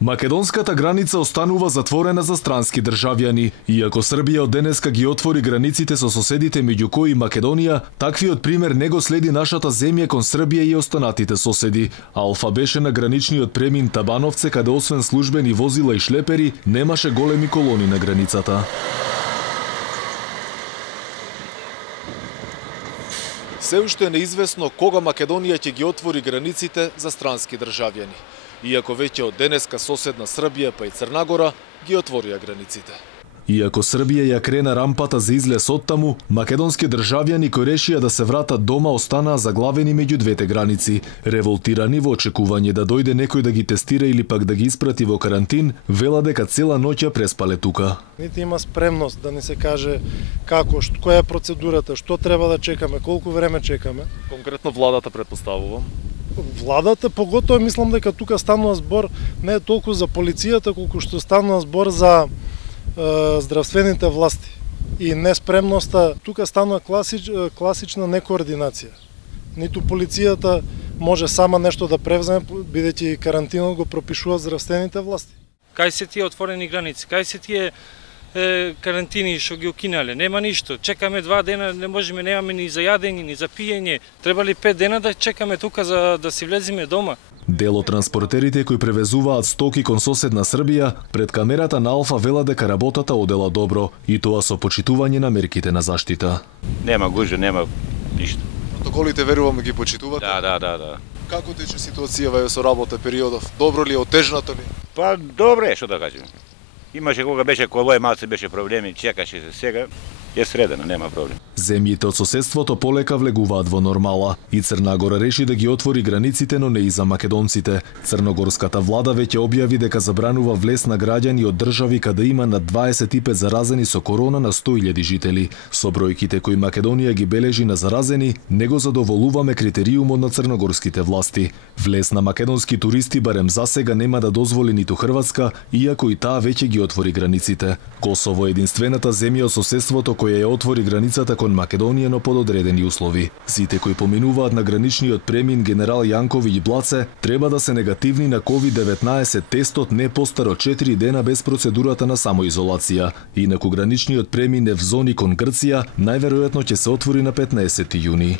Македонската граница останува затворена за странски државјани. Иако Србија од денеска ги отвори границите со соседите меѓу кои Македонија, таквиот пример не го следи нашата земја кон Србија и останатите соседи. Алфа беше на граничниот премин Табановце, каде освен службени возила и шлепери, немаше големи колони на границата. Се уште е неизвестно кога Македонија ќе ги отвори границите за странски државјани. Иако веќе од денеска соседна Србија па и Црнагора ги отворија границите. Иако Србија ја крена рампата за излез оттаму, македонски државјани кои решија да се вратат дома останаа заглавени меѓу двете граници. Револтирани во очекување да дојде некој да ги тестира или пак да ги испрати во карантин, вела дека цела ноќ ја преспале тука. Нити има спремност да ни се каже како, која е процедурата, што треба да чекаме, колку време чекаме. Конкретно владата претпоставувам. Владата, поготово мислам дека тука станува збор не е толку за полицијата, колку што станува збор за здравствените власти и неспремноста. Тука станува класична некоординација. Ниту полицијата може сама нешто да превземе, бидејќи карантинот го пропишуваат здравствените власти. Кај се тие отворени граници, кај се тие карантини што ги укинале, нема ништо. Чекаме 2 дена, не можеме, немаме ни за јадење, ни за пиење. Требали 5 дена да чекаме тука за да си влеземе дома. Дел од транспортерите кои превезуваат стоки кон соседна Србија, пред камерата на Алфа вела дека работата одела добро, и тоа со почитување на мерките на заштита. Нема гужва, нема ништо. Протоколите верувам ги почитувате? Да. Како тече ситуацијава со работа периодов? Добро ли, отежнато ли? Па добре, што да кажем. Имаше кога беше колој, малце беше проблеми, чекаше се, сега е средено, нема проблем. Земјите од соседството полека влегуваат во нормала. И Црнагора реши да ги отвори границите, но не и за македонците. Црногорската влада веќе објави дека забранува влез на граѓани од држави каде има над 25 заразени со корона на 100.000 жители. Со бројките кои Македонија ги бележи на заразени, не го задоволуваме критериумот на црногорските власти. Влез на македонски туристи барем засега нема да дозволи ниту Хрватска, иако и таа веќе ги отвори границите. Косово е единствената земја од соседството која ја отвори границата кон Македонија, но под одредени услови. Сите кои поминуваат на граничниот премин Генерал Јанковиќ Блаце треба да се негативни на COVID-19 тестот не постар од 4 дена без процедурата на самоизолација. Инаку граничниот премин е в зони кон Грција, најверојатно ќе се отвори на 15 јуни.